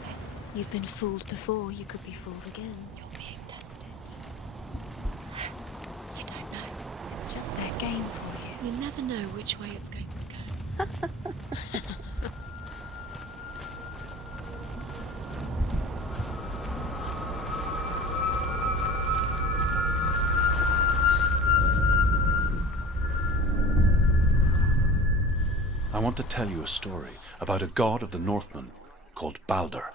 this? You've been fooled before, you could be fooled again. You're being tested. You don't know. It's just their game for you. You never know which way it's going to go. I want to tell you a story about a god of the Northmen called Balder.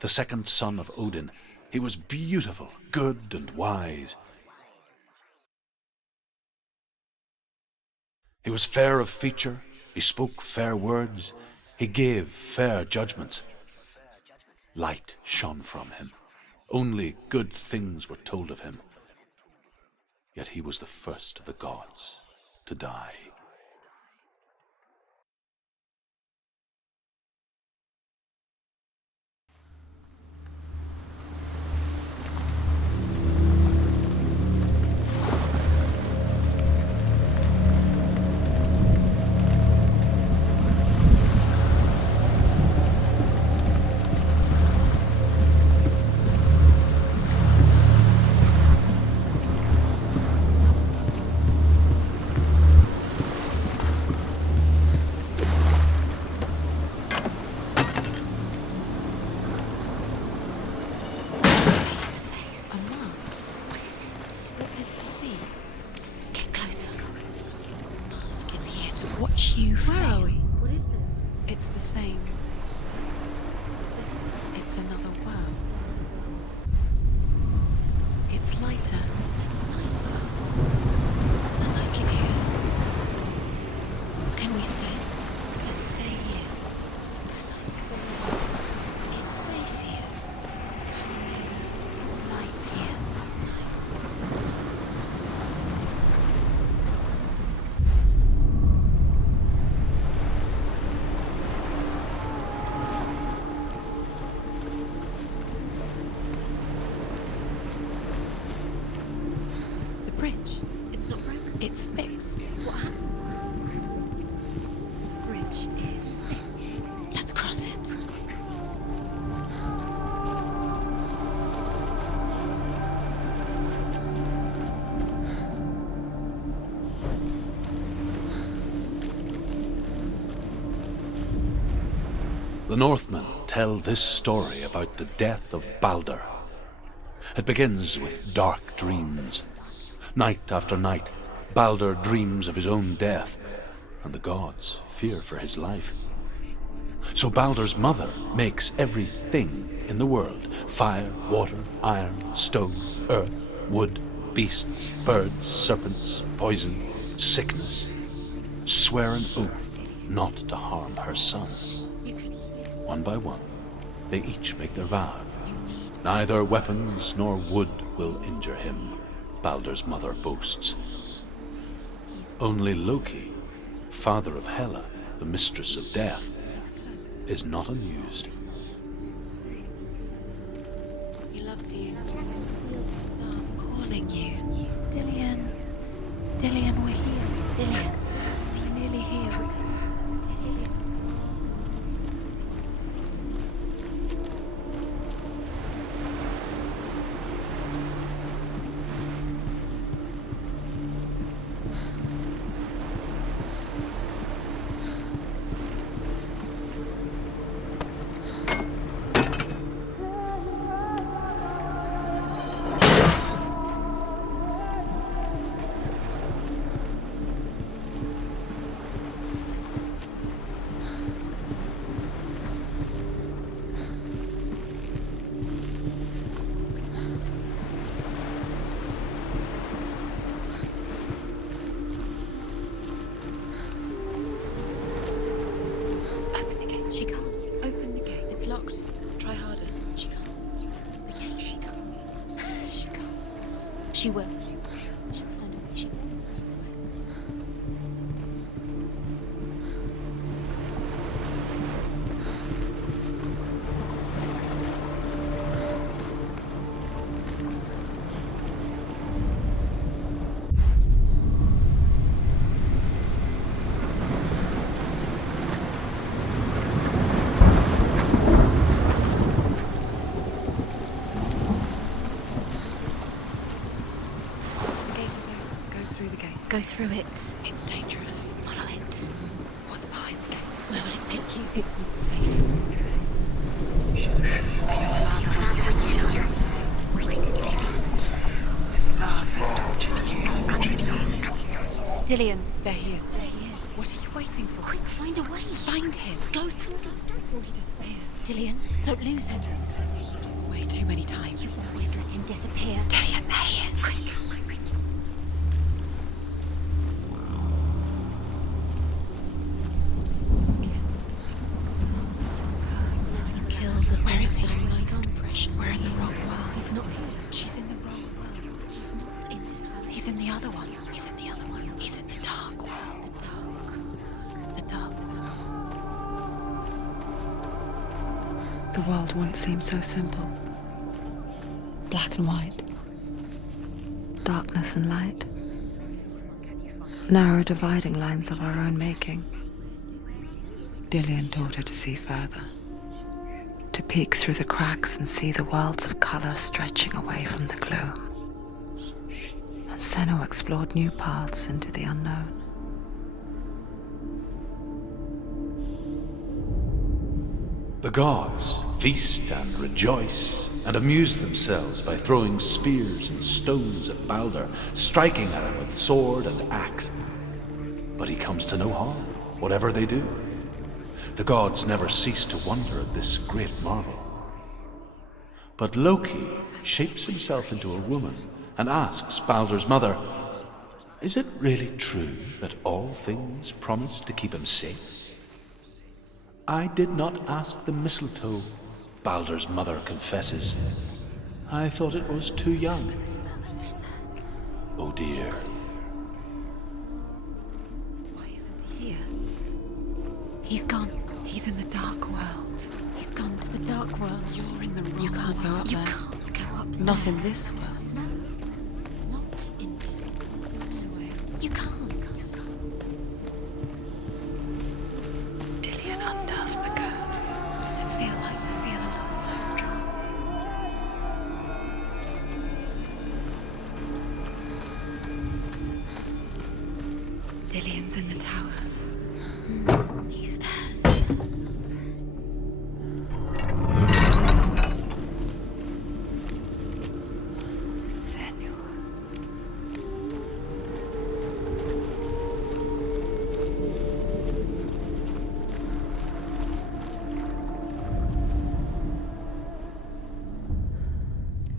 The second son of Odin. He was beautiful, good, and wise. He was fair of feature, he spoke fair words, he gave fair judgments. Light shone from him. Only good things were told of him. Yet he was the first of the gods to die. It's fixed. What happened? The bridge is fixed. Let's cross it. The Northmen tell this story about the death of Balder. It begins with dark dreams. Night after night, Balder dreams of his own death, and the gods fear for his life. So Balder's mother makes everything in the world: fire, water, iron, stone, earth, wood, beasts, birds, serpents, poison, sickness, swear an oath not to harm her son. One by one, they each make their vow. Neither weapons nor wood will injure him, Balder's mother boasts. Only Loki, father of Hela, the mistress of death, is not amused. He loves you. Love calling you. Dillion. Dillion, we're here. Dillion. See, nearly here. She can't. Open the gate. It's locked. Try harder. She can't. The gate. She can't. She can't. She will. She'll find a way. She always finds a way. Go through it. It's dangerous. Follow it. What's behind the gate? Where will it take you? It's not safe. Dillion. There he is. There he is. What are you waiting for? Quick, find a way. Find him. Go through it. Before he disappears. Dillion, don't lose him. Way too many times. You always let him disappear. Dillion, there he is. Quick. You killed the Where is he? Where's he gone? Precious. We're in the wrong world. He's not here. She's in the wrong world. He's not in this world. He's in the other one. He's in the other one. He's in the dark world. the dark. The dark world. The world once seemed so simple. Black and white. Darkness and light. Narrow dividing lines of our own making. Dillion taught her to see further. To peek through the cracks and see the worlds of color stretching away from the gloom. And Senua explored new paths into the unknown. The gods feast and rejoice and amuse themselves by throwing spears and stones at Balder, striking at him with sword and axe. But he comes to no harm, whatever they do. The gods never cease to wonder at this great marvel. But Loki shapes himself into a woman and asks Balder's mother, "Is it really true that all things promise to keep him safe?" "I did not ask the mistletoe," Balder's mother confesses. "I thought it was too young." Oh dear. Why isn't he here? He's gone. He's in the dark world. He's gone to the dark world. You're in the wrong world. You can't go up You there. can't go up there. Not in this world. No, not in this world. You can't. Dillion undoes the curse. What does it feel like to feel a love so strong? Dillion's in the tower. He's there.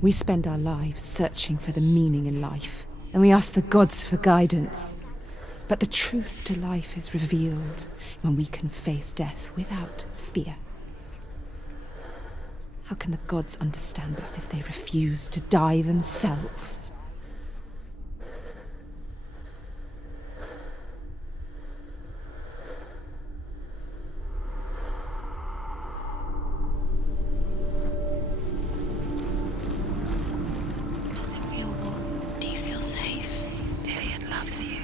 We spend our lives searching for the meaning in life, and we ask the gods for guidance. But the truth to life is revealed when we can face death without fear. How can the gods understand us if they refuse to die themselves? Does it feel warm? Do you feel safe? Dillion loves you.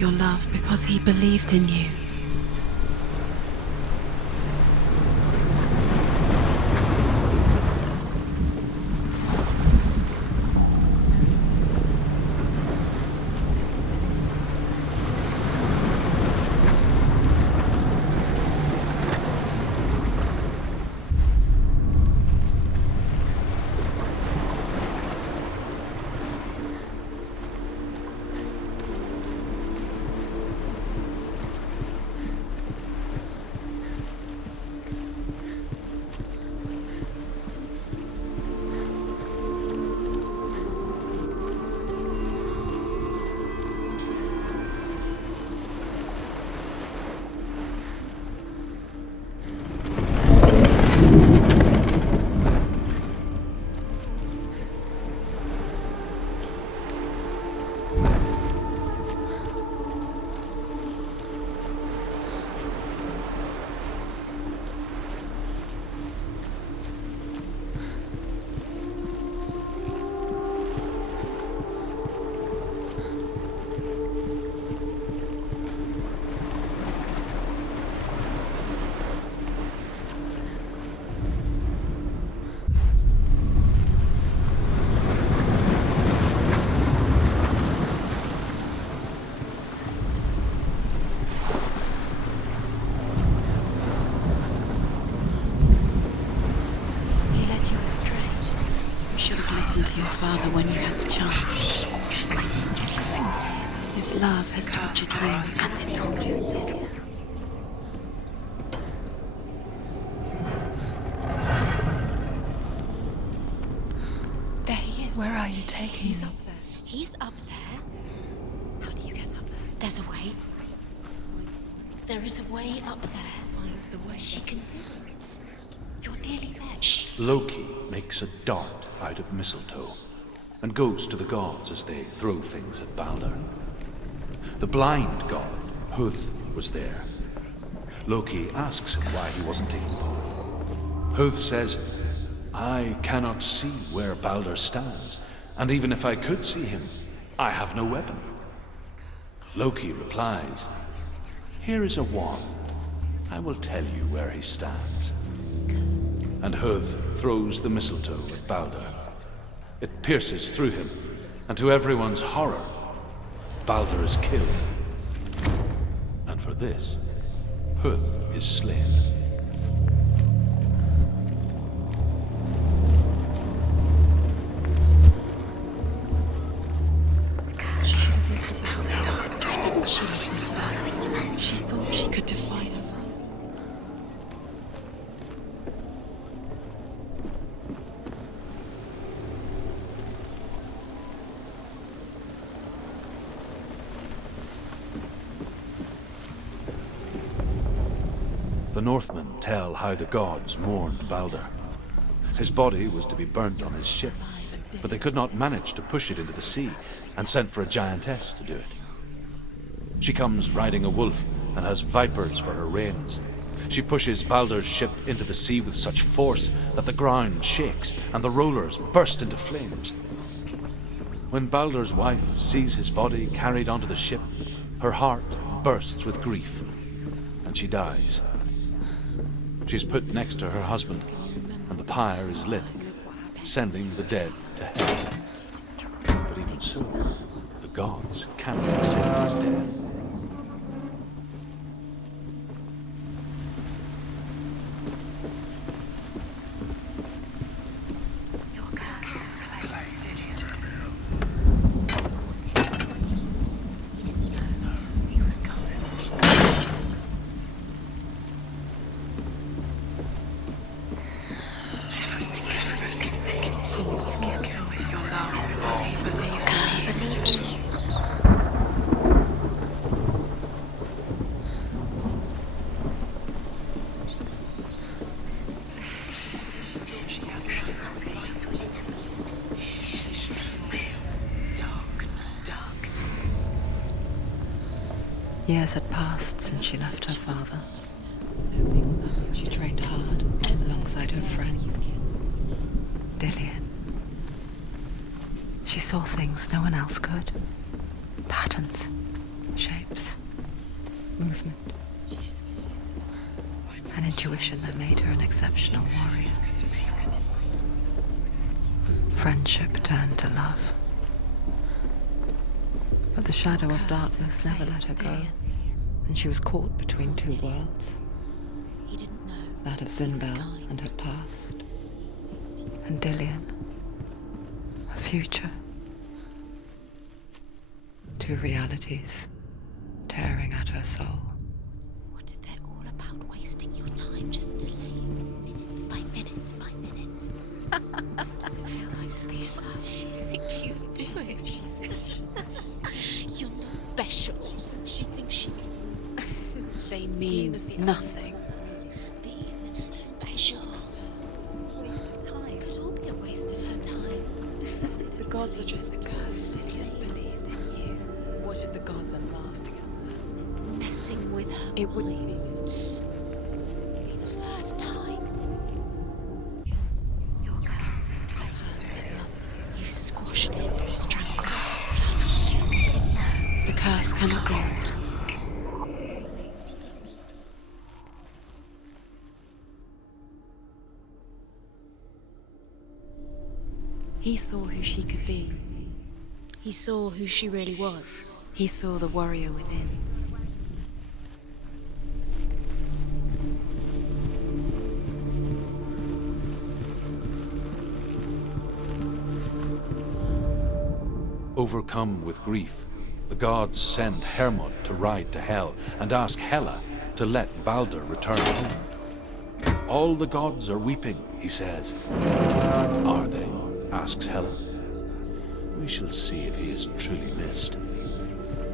Your love because he believed in you. listen to your father when you had the chance. I didn't listen to him. His love has tortured you. And it tortures Dillion. There he is. Where are you taking He's me? up there. He's up there. How do you get up there? There's a way. There is a way up there. Find the way. She can do it. You're nearly there. Loki makes a dart out of mistletoe and goes to the gods as they throw things at Balder. The blind god, Huth, was there. Loki asks him why he wasn't taking part. Huth says, I cannot see where Balder stands, and even if I could see him, I have no weapon. Loki replies, here is a wand. I will tell you where he stands. And Huth throws the mistletoe at Balder. It pierces through him, and to everyone's horror, Balder is killed. And for this, Huth is slain. She should have listened to her. Why didn't she listen to her? She thought she could defy her. The Northmen tell how the gods mourned Balder. His body was to be burnt on his ship, but they could not manage to push it into the sea, and sent for a giantess to do it. She comes riding a wolf and has vipers for her reins. She pushes Balder's ship into the sea with such force that the ground shakes and the rollers burst into flames. When Balder's wife sees his body carried onto the ship, her heart bursts with grief, and she dies. She's put next to her husband, and the pyre is lit, sending the dead to hell. But even so, the gods cannot accept his death. Years had passed since she left her father. She trained hard alongside her friend, Dillion. She saw things no one else could. Patterns, shapes, movement. An intuition that made her an exceptional warrior. Friendship turned to love. But the shadow of darkness never let her go, and she was caught between two worlds. He didn't know. That of Zinbel and her past, and Dillion, her future. Two realities tearing at her soul. What if they're all about wasting your time, just delaying minute by minute by minute? What does it feel like to be in love? She thinks she's doing. You're special. She thinks she can. They mean nothing. Be special. Waste of time. It could all be a waste of her time. The gods are just cursed. Dillion believed in you. What if the gods are laughing at her? Messing with her. It would be the first time. Your hand that loved you. You squashed it, strangled it, flattened it. The curse cannot hold. He saw who she could be. He saw who she really was. He saw the warrior within. Overcome with grief, the gods send Hermod to ride to Hel and ask Hela to let Baldur return home. All the gods are weeping, he says. Are they? Asks Hela. We shall see if he is truly missed.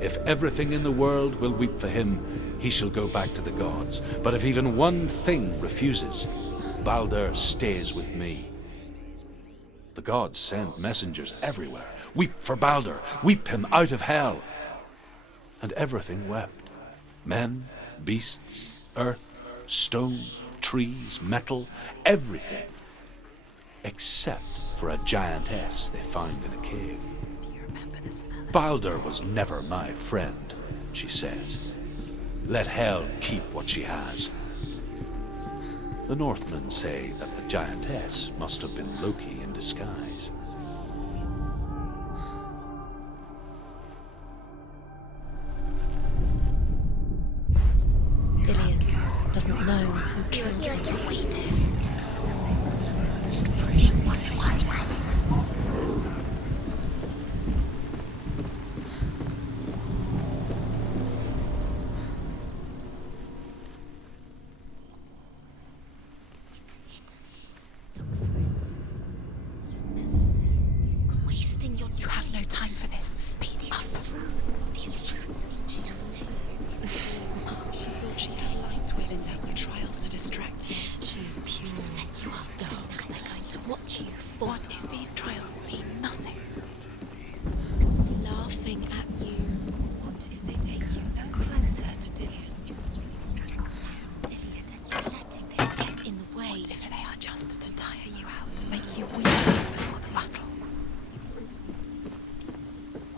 If everything in the world will weep for him, he shall go back to the gods. But if even one thing refuses, Baldur stays with me. The gods send messengers everywhere. Weep for Baldur, weep him out of hell. And everything wept. Men, beasts, earth, stone, trees, metal, everything. Except for a giantess they found in a cave. Do you remember the smell? Baldur was never my friend, she says. Let Hel keep what she has. The Northmen say that the giantess must have been Loki in disguise. Dillion doesn't know who killed him, but we do. You have no time for this. Speed. These rooms. She thought she had light within her trials to distract you. She is pure. Set you up, dark. Now they're going to watch you fall. What if these trials mean nothing? Laughing at you. What if they take you no closer to Dillion? Dillion, and you're letting this get in the way. What if they are just to tire you out, to make you weak for battle?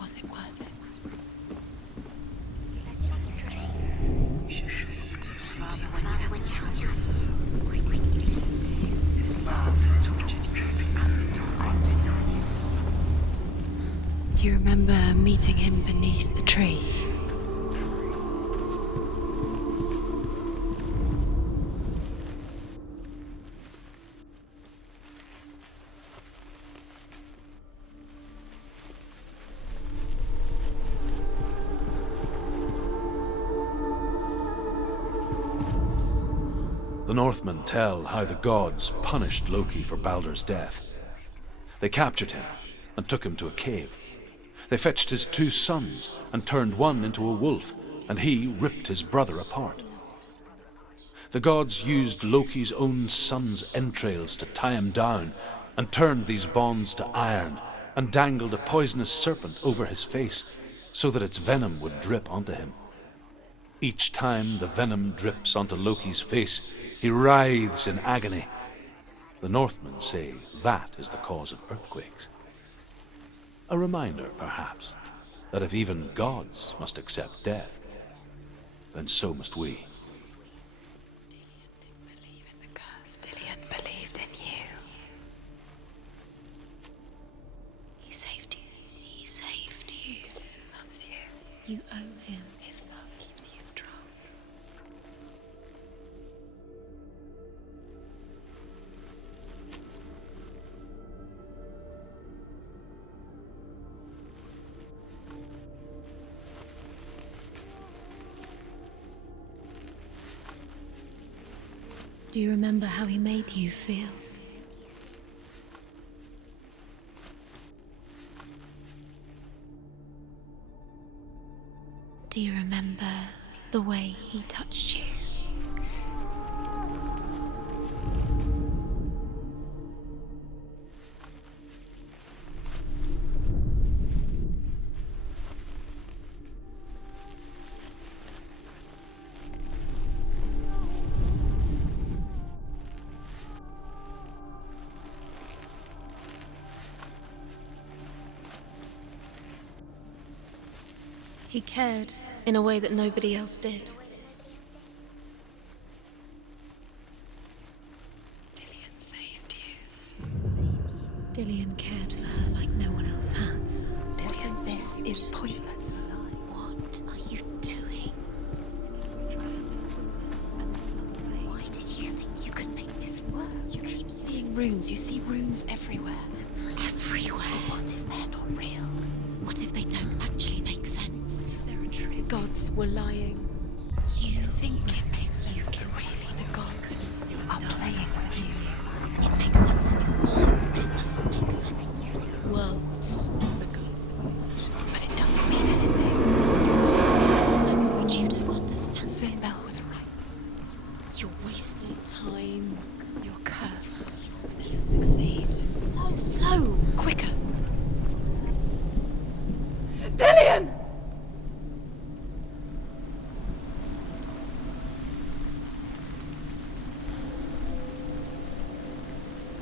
Was it worth it? Do you remember meeting him beneath the tree? The Northmen tell how the gods punished Loki for Baldur's death. They captured him and took him to a cave. They fetched his 2 sons and turned one into a wolf, and he ripped his brother apart. The gods used Loki's own son's entrails to tie him down and turned these bonds to iron and dangled a poisonous serpent over his face so that its venom would drip onto him. Each time the venom drips onto Loki's face, he writhes in agony. The Northmen say that is the cause of earthquakes. A reminder, perhaps, that if even gods must accept death, then so must we. Dillion didn't believe in the curse. Dillion believed in you. He saved you. He saved you. Dillion loves you. You owe him. His love keeps you strong. Do you remember how he made you feel? Do you remember the way he touched you? He cared in a way that nobody else did. Dillion saved you. Dillion cared for her like no one else has. Dillion, this is pointless. What are you doing? Why did you think you could make this work? You keep seeing runes. You see runes everywhere. Everywhere. What if they're not real? What if gods were lying. You think it makes sense that really the gods are playing with you? It makes sense in your mind, but it doesn't make sense in your worlds. The gods, but it doesn't mean anything. This language you don't understand. Sinbel was right. You're wasting time. You're cursed. Never succeed. Slow, quicker. Dillion!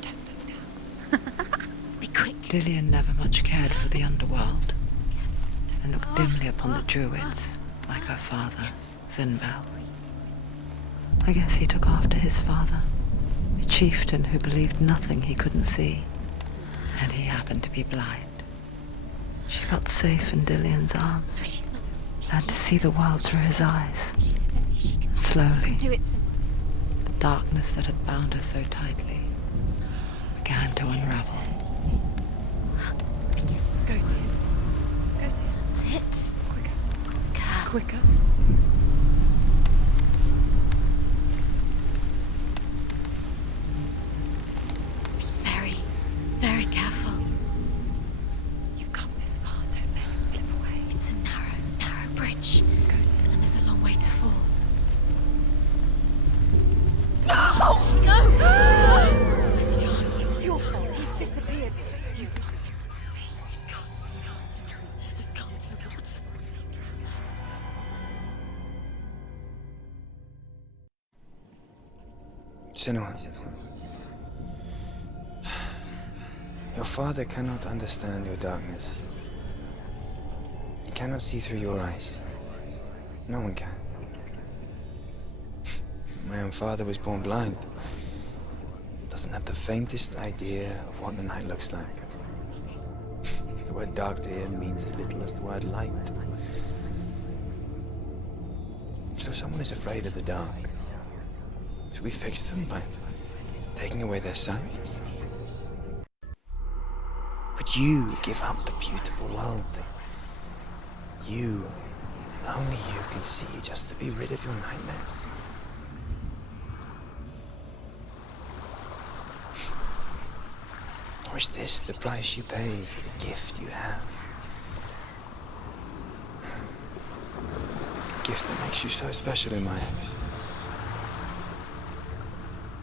Don't look down. Be quick. Dillion never much cared for the underworld, and looked dimly upon the druids, like her father, Sinbel. I guess he took after his father, a chieftain who believed nothing he couldn't see, and he happened to be blind. She felt safe in Dillion's arms, learned to see the world through his eyes. She's steady. She can Slowly, do it. the darkness that had bound her so tightly began to unravel. Go, dear. That's it. Quicker. Quicker. Be very, very careful. You've come this far, don't let him slip away. It's a narrow bridge. Go, dear. And there's a long way to fall. No! Where's he gone? It's your fault. He's disappeared. You've lost him to the sea. He's gone. You've lost him to the He's gone to the water. He's drowned. Senua, your father cannot understand your darkness. He cannot see through your eyes. No one can. My own father was born blind. Doesn't have the faintest idea of what the night looks like. The word dark to him means as little as the word light. So someone is afraid of the dark. Should we fix them by taking away their sight? Would you give up the beautiful world that you, and only you, can see just to be rid of your nightmares? Or is this the price you pay for the gift you have? A gift that makes you so special in my eyes.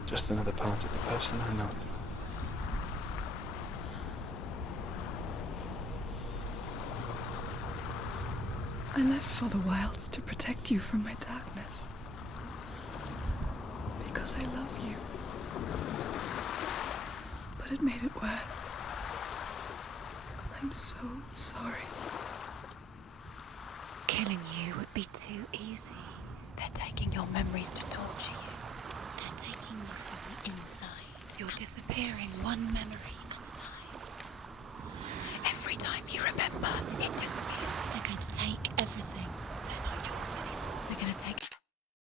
Just another part of the person I love. I left for the wilds to protect you from my darkness. Because I love you. But it made it worse. I'm so sorry. Killing you would be too easy. They're taking your memories to torture you. They're taking you from the inside. You're disappearing one memory